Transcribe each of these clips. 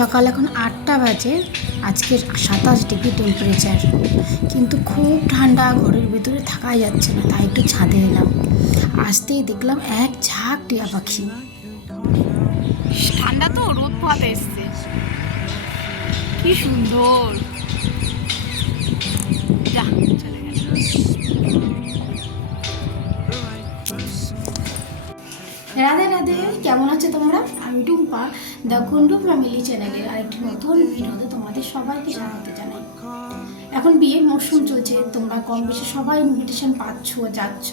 সকাল এখন আটটা বাজে, আজকে সাতাশ ডিগ্রি টেম্পারেচার কিন্তু খুব ঠান্ডা, ঘরের ভিতরে থাকা যাচ্ছে না, তাই একটু ছাদে এলাম। আসতেই দেখলাম এক ঝাঁক টিয়া পাখি। ঠান্ডা তো, রোদ পোয়াতে এসছে। কি সুন্দর। রাধে রাধে কেমন আছে তোমরা? আমি টুম্পা দ্য কুন্ডু ফ্যামিলি চ্যানেলের আরেকটি নতুন ভিডিওতে তোমাদের সবাইকে স্বাগত জানাই। এখন বিয়ের মরশুম চলছে তোমরা কম বেশি সবাই ইনভিটেশন পাচ্ছ যাচ্ছ।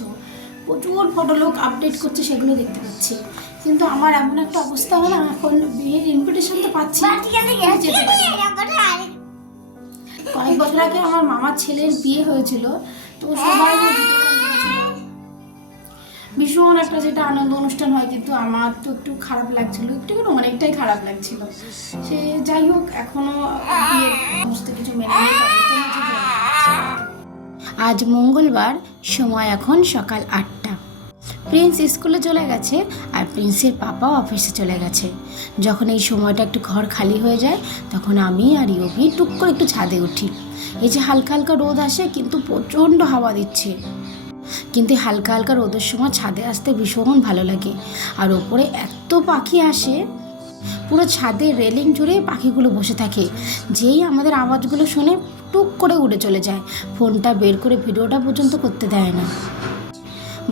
প্রচুর ফটো লোক আপডেট করছে সেগুলো দেখতে পাচ্ছি। কিন্তু আমার এমন একটা অবস্থা হলো এখন বিয়ের ইনভিটেশন তো পাচ্ছি। কয়েক বছর আগে আমার মামার ছেলের বিয়ে হয়েছিল তো সবাই ভীষণ একটা যেটা আনন্দ অনুষ্ঠান হয়, কিন্তু আমার তো একটু খারাপ লাগছিল, একটু অনেকটাই খারাপ লাগছিল। সে যাই হোক, এখনও সমস্ত কিছু মেনে। আজ মঙ্গলবার, সময় এখন সকাল আটটা। প্রিন্স স্কুলে চলে গেছে আর প্রিন্সের পাপাও অফিসে চলে গেছে। যখন এই সময়টা একটু ঘর খালি হয়ে যায়, তখন আমি আর ইউবি টুক করে একটু ছাদে উঠি। এই যে হালকা হালকা রোদ আসে, কিন্তু প্রচণ্ড হাওয়া দিচ্ছে। কিন্তু হালকা হালকা রোদের সময় ছাদে আসতে ভীষণ ভালো লাগে। আর ওপরে এত পাখি আসে, পুরো ছাদে রেলিং জুড়ে পাখিগুলো বসে থাকে। যেই আমাদের আওয়াজগুলো শুনে টুক করে উড়ে চলে যায়, ফোনটা বের করে ভিডিওটা পর্যন্ত করতে দেয় না।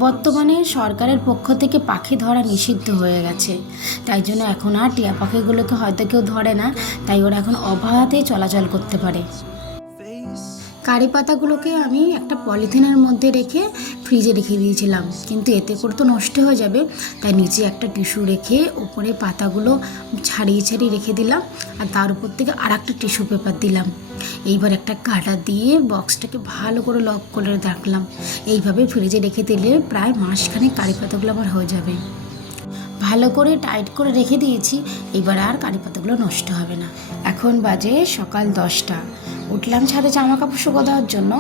বর্তমানে সরকারের পক্ষ থেকে পাখি ধরা নিষিদ্ধ হয়ে গেছে। তাই জন্য এখন আর টিয়া পাখিগুলোকে হয়তো কেউ ধরে না, তাই ওরা এখন অবাধে চলাচল করতে পারে। কারি পাতাগুলোকে আমি একটা পলিথিনের মধ্যে রেখে ফ্রিজে রেখে দিয়েছিলাম। কিন্তু এতে করে তো নষ্ট হয়ে যাবে। তাই নিচে একটা টিস্যু রেখে উপরে পাতাগুলো ছাড়িয়ে ছাড়িয়ে রেখে দিলাম। আর তার উপর থেকে আর একটা টিস্যু পেপার দিলাম। এইবার একটা কাটা দিয়ে বক্সটাকে ভালো করে লক করে রাখলাম। এইভাবে ফ্রিজে রেখে দিলে প্রায় মাসখানে কারি পাতাগুলো আমার হয়ে যাবে। ভালো করে টাইট করে রেখে দিয়েছি। এবার আর কারি পাতাগুলো নষ্ট হবে না। এখন বাজে সকাল দশটা। উঠলাম ছাদে জামা কাপড় শুকো দেওয়ার জন্য।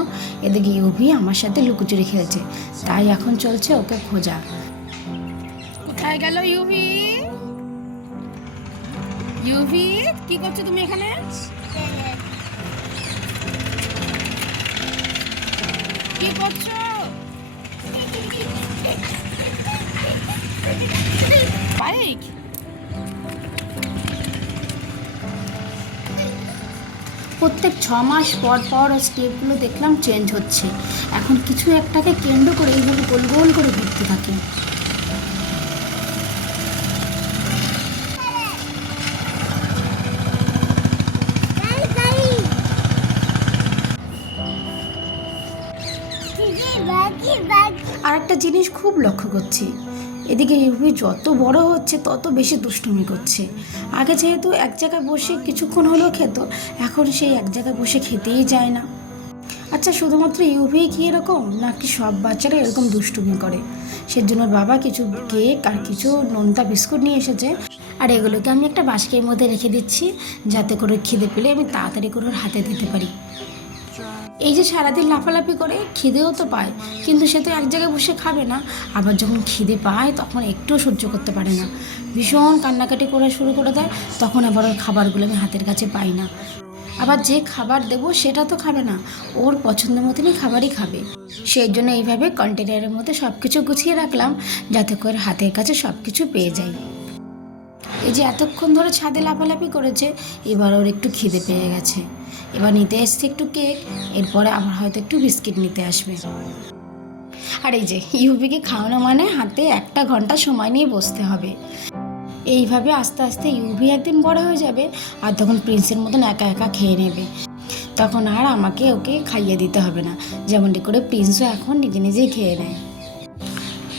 এদিকে ইউভি আমার সাথে লুকোচুরি খেলছে। তাই এখন চলছে ওকে খোঁজা। কোথায় গেল ইউভি? ইউভি, কি করছ তুমি এখানে? কি করছ? বাইক? প্রত্যেক ছ মাস পর পর ওর স্টেপগুলো দেখলাম চেঞ্জ হচ্ছে। এখন কিছু একটাকে কেন্দ্র করে এইভাবে গোল গোল করে ঘুরতে থাকে। আর একটা জিনিস খুব লক্ষ্য করছি। এদিকে ইউভি যত বড় হচ্ছে, তত বেশি দুষ্টুমি করছে। আগে যেহেতু এক জায়গায় বসে কিছুক্ষণ হলেও খেত, এখন সেই এক জায়গায় বসে খেতেই যায় না। আচ্ছা শুধুমাত্র ইউভি কি এরকম, নাকি সব বাচ্চারা এরকম দুষ্টুমি করে? সেজন্য বাবা কিছু কেক আর কিছু নোনতা বিস্কুট নিয়ে এসেছে। আর এগুলোকে আমি একটা বাস্কের মধ্যে রেখে দিচ্ছি, যাতে করে খিদে পেলে আমি তাড়াতাড়ি করে ওর হাতে দিতে পারি। এই যে সারাদিন লাফালাফি করে খিদেও তো পায়, কিন্তু সে তো এক জায়গায় বসে খাবে না। আবার যখন খিদে পায়, তখন একটুও সহ্য করতে পারে না। ভীষণ কান্নাকাটি করে শুরু করে দেয়, তখন আবার ওর খাবারগুলো আমি হাতের কাছে পাই না। আবার যে খাবার দেবো, সেটা তো খাবে না। ওর পছন্দ মতনই খাবারই খাবে। সেই জন্য এইভাবে কন্টেনারের মধ্যে সব কিছু গুছিয়ে রাখলাম, যাতে করে হাতের কাছে সব কিছু পেয়ে যায়। এই যে এতক্ষণ ধরে ছাদে লাফালাফি করেছে, এবার ওর একটু খিদে পেয়ে গেছে। এবার নিতে এসছে একটু কেক, এরপরে আবার হয়তো একটু বিস্কিট নিতে আসবে। আর এই যে ইউবিকে খাওয়ানো মানে হাতে একটা ঘণ্টা সময় নিয়ে বসতে হবে। এইভাবে আস্তে আস্তে ইউভি একদিন বড় হয়ে যাবে আর তখন প্রিন্সের মতন একা একা খেয়ে নেবে। তখন আর আমাকে ওকে খাইয়ে দিতে হবে না। যেমনটি করে প্রিন্সও এখন নিজে নিজেই খেয়ে নেয়।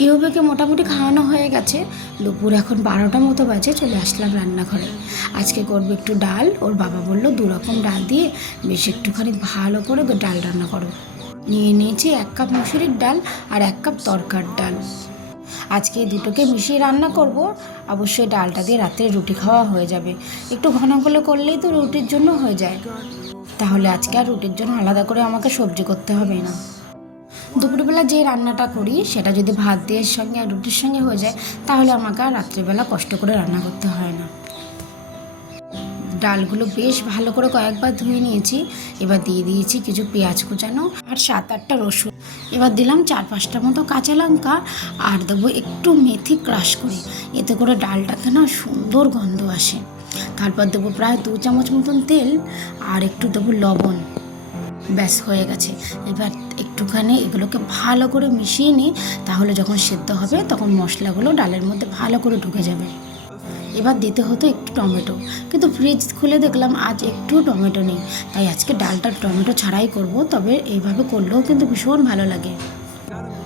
ইউবিকে মোটামুটি খাওয়ানো হয়ে গেছে। দুপুর এখন বারোটা মতো বাজে, চলে আসলাম রান্নাঘরে। আজকে করব একটু ডাল, ওর বাবা বলল দু রকম ডাল দিয়ে বেশ একটুখানি ভালো করে ডাল রান্না করো। নিয়ে নিয়েছি এক কাপ মুসুরির ডাল আর এক কাপ তরকার ডাল। আজকে দুটোকে মিশিয়ে রান্না করব। অবশ্যই ডালটা দিয়ে রাত্রে রুটি খাওয়া হয়ে যাবে। একটু ঘন করে করলেই তো রুটির জন্য হয়ে যায়। তাহলে আজকে আর রুটির জন্য আলাদা করে আমাকে সবজি করতে হবে না। দুপুরবেলা যে রান্নাটা করি, সেটা যদি ভাত দিয়ে সঙ্গে আর রুটির সঙ্গে হয়ে যায়, তাহলে আমাকে আর রাত্রিবেলা কষ্ট করে রান্না করতে হয় না। ডালগুলো বেশ ভালো করে কয়েকবার ধুয়ে নিয়েছি, এবার দিয়ে দিয়েছি কিছু পেঁয়াজ কুচানো আর সাত আটটা রসুন। এবার দিলাম চার পাঁচটা মতো কাঁচা লঙ্কা আর দেবো একটু মেথি ক্রাশ করে। এতে করে ডালটাতে না সুন্দর গন্ধ আসে। তারপর দেবো প্রায় দু চামচ মতন তেল আর একটু দেবো লবণ। ব্যাস, হয়ে গেছে। এবার একটুখানি এগুলোকে ভালো করে মিশিয়ে নিই, তাহলে যখন সেদ্ধ হবে তখন মশলাগুলো ডালের মধ্যে ভালো করে ঢুকে যাবে। এবার দিতে হতো একটু টমেটো। কিন্তু ফ্রিজ খুলে দেখলাম আজ একটু টমেটো নেই। তাই আজকে ডালটা টমেটো ছাড়াই করব, তবে এইভাবে করলেও কিন্তু ভীষণ ভালো লাগে।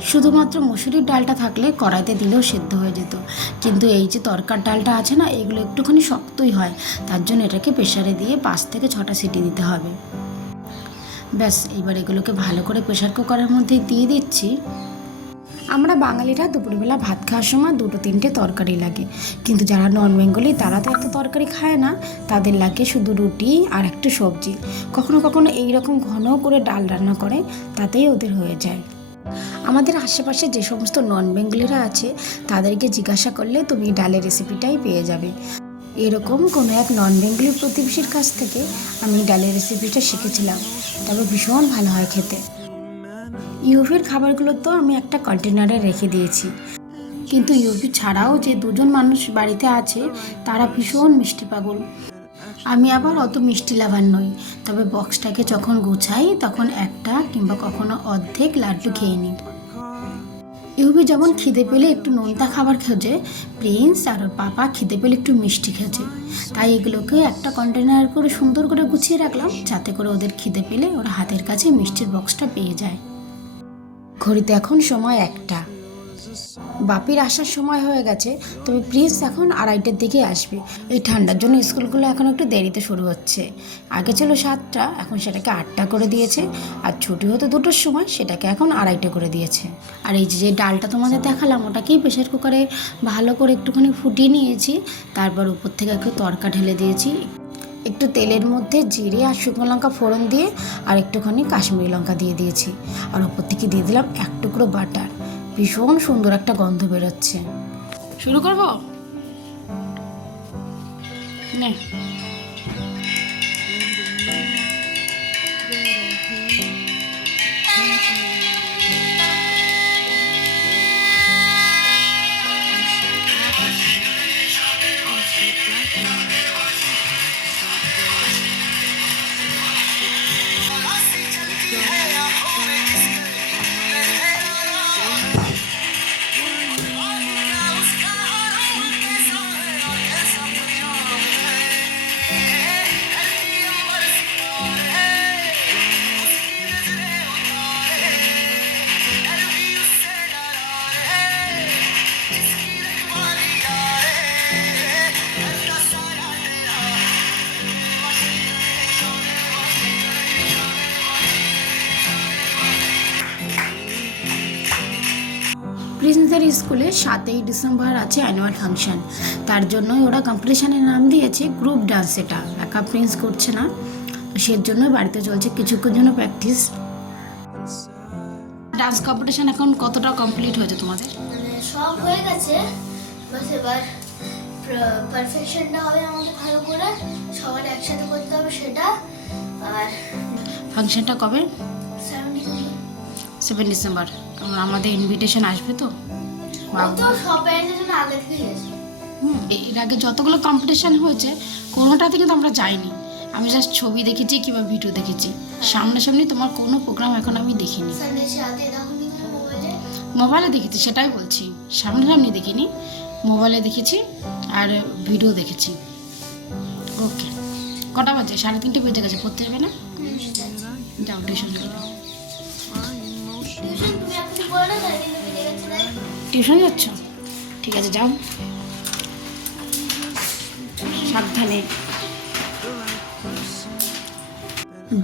শুধুমাত্র মুসুরির ডালটা থাকলে কড়াইতে দিলেও সেদ্ধ হয়ে যেত। কিন্তু এই যে তরকার ডালটা আছে না, এগুলো একটুখানি শক্তই হয়। তার জন্য এটাকে প্রেশারে দিয়ে পাঁচ থেকে ছটা সিটি দিতে হবে। ব্যাস, এবার এগুলোকে ভালো করে প্রেশার কুকারের মধ্যে দিয়ে দিচ্ছি। আমরা বাঙালিরা দুপুরবেলা ভাত খাওয়ার সময় দুটো তিনটে তরকারি লাগে। কিন্তু যারা নন বেঙ্গলি তারা তো এত তরকারি খায় না। তাদের লাগে শুধু রুটি আর একটু সবজি। কখনো কখনো এই রকম ঘন করে ডাল রান্না করে, তাতেই ওদের হয়ে যায়। আমাদের আশেপাশে যে সমস্ত নন বেঙ্গলিরা আছে, তাদেরকে জিজ্ঞাসা করলে তুমি ডালের রেসিপিটাই পেয়ে যাবে। এরকম কোনো এক নন বেঙ্গলি প্রতিবেশীর কাছ থেকে আমি ডালের রেসিপিটা শিখেছিলাম। তবে ভীষণ ভালো হয় খেতে। ইউভির খাবারগুলো তো আমি একটা কন্টেনারে রেখে দিয়েছি। কিন্তু ইউভি ছাড়াও যে দুজন মানুষ বাড়িতে আছে, তারা ভীষণ মিষ্টি পাগল। আমি আবার অত মিষ্টি লাভার নই। তবে বক্সটাকে যখন গুছাই, তখন একটা কিংবা কখনো অর্ধেক লাড্ডু খেয়ে নিই। ইউবি যেমন খিদে পেলে একটু নোনতা খাবার খেয়েছে প্রিন্স আর ওর পাপা খিদে পেলে একটু মিষ্টি খেয়েছে তাই এগুলোকে একটা কন্টেনার করে সুন্দর করে গুছিয়ে রাখলাম, যাতে করে ওদের খিদে পেলে ওরা হাতের কাছে মিষ্টির বক্সটা পেয়ে যায়। ঘড়িতে এখন সময় একটা। বাপির আসার সময় হয়ে গেছে, তবে প্রিন্স এখন আড়াইটার দিকে আসবে। এই ঠান্ডার জন্য স্কুলগুলো এখন একটু দেরিতে শুরু হচ্ছে। আগে ছিল সাতটা, এখন সেটাকে আটটা করে দিয়েছে। আর ছুটি হতো দুটোর সময় সেটাকে এখন আড়াইটা করে দিয়েছে। আর এই যে যে ডালটা তোমাদের দেখালাম, ওটাকেই প্রেশার কুকারে ভালো করে একটুখানি ফুটিয়ে নিয়েছি। তারপর উপর থেকে একটু তরকা ঢেলে দিয়েছি। একটু তেলের মধ্যে জিরে আর শুকনো লঙ্কা ফোড়ন দিয়ে, আর একটুখানি কাশ্মীরি লঙ্কা দিয়ে দিয়েছি। আর ওপর থেকে দিয়ে দিলাম এক টুকরো বাটার। ভীষণ সুন্দর একটা গন্ধ বেরোচ্ছে। শুরু করব? প্রিন্সদের স্কুলে সাতই ডিসেম্বর আছে অ্যানুয়াল ফাংশন তার জন্যই ওরা কম্পিটিশনের নাম দিয়েছে গ্রুপ ডান্স এটা। একা প্রিন্স করছে না। সের জন্য বাড়িতে চলছে। কিছুক্ষণ জন্য প্র্যাকটিস ডান্স কম্পিটিশান এখন কতটা কমপ্লিট হয়েছে তোমাদের? মানে সব হয়ে গেছে। বাস এবার পারফেকশনটা হবে আমাদের ভালো করে। সবার একসাথে করতে হবে সেটা। আর ফাংশনটা কবে? Seven December. আমাদের ইনভিটেশন আসবে তো? এর আগে যতগুলো কম্পিটিশন হয়েছে কোনোটাতে কিন্তু আমরা যাইনি। আমি জাস্ট ছবি দেখেছি কিংবা ভিডিও দেখেছি। সামনাসামনি তোমার কোনো প্রোগ্রাম এখন আমি দেখিনি। মোবাইলে দেখেছি সেটাই বলছি। সামনাসামনি দেখিনি। মোবাইলে দেখেছি আর ভিডিও দেখেছি। ওকে কটা বাজে? সাড়ে তিনটে বেজে গেছে পড়তে যাবে না? যাও টিউশন টিউশন যাচ্ছ? ঠিক আছে, যাও। সাবধানে।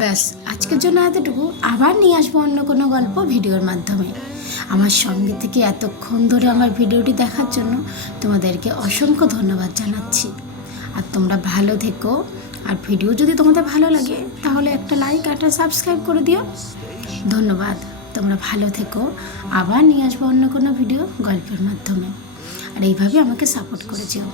ব্যাস, আজকের জন্য এতটুকু। আবার নিয়ে আসব অন্য কোনো গল্প ভিডিওর মাধ্যমে। আমার সঙ্গে থেকে এতক্ষণ ধরে আমার ভিডিওটি দেখার জন্য তোমাদেরকে অসংখ্য ধন্যবাদ জানাচ্ছি। আর তোমরা ভালো থেকো। আর ভিডিও যদি তোমাদের ভালো লাগে, তাহলে একটা লাইক একটা সাবস্ক্রাইব করে দিও। ধন্যবাদ। তোমরা ভালো থেকো। আবার নিয়ে আসব অন্য কোনো ভিডিও গল্পের মাধ্যমে। আর এইভাবে আমাকে সাপোর্ট করে যেও।